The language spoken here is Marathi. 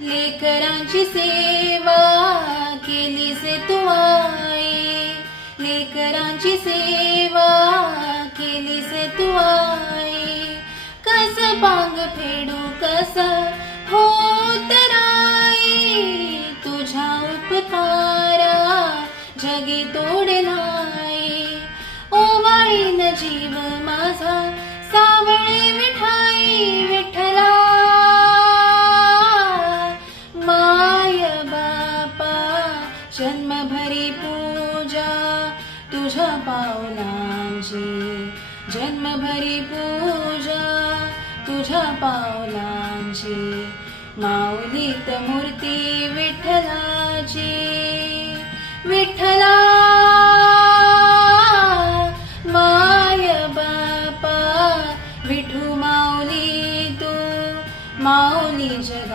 लेकरांची सेवा केलीस तू आई, लेकरांची सेवा केलीस तू आई. कस पांग फेडू कस हो तराई, तुझ्या उपकारा जगी तोड नाही. ओवाळीन जीव माझा सावळे विठाई विठ्ठला, माय बापा जन्मभरी पूजा तुझ्या पावलांची, जन्मभरी पूजा तुझ्या पावलांची. माऊलीत मूर्ती विठ्ठलाची, विठ्ठला माय बापा विठू माऊली तू, माऊली जग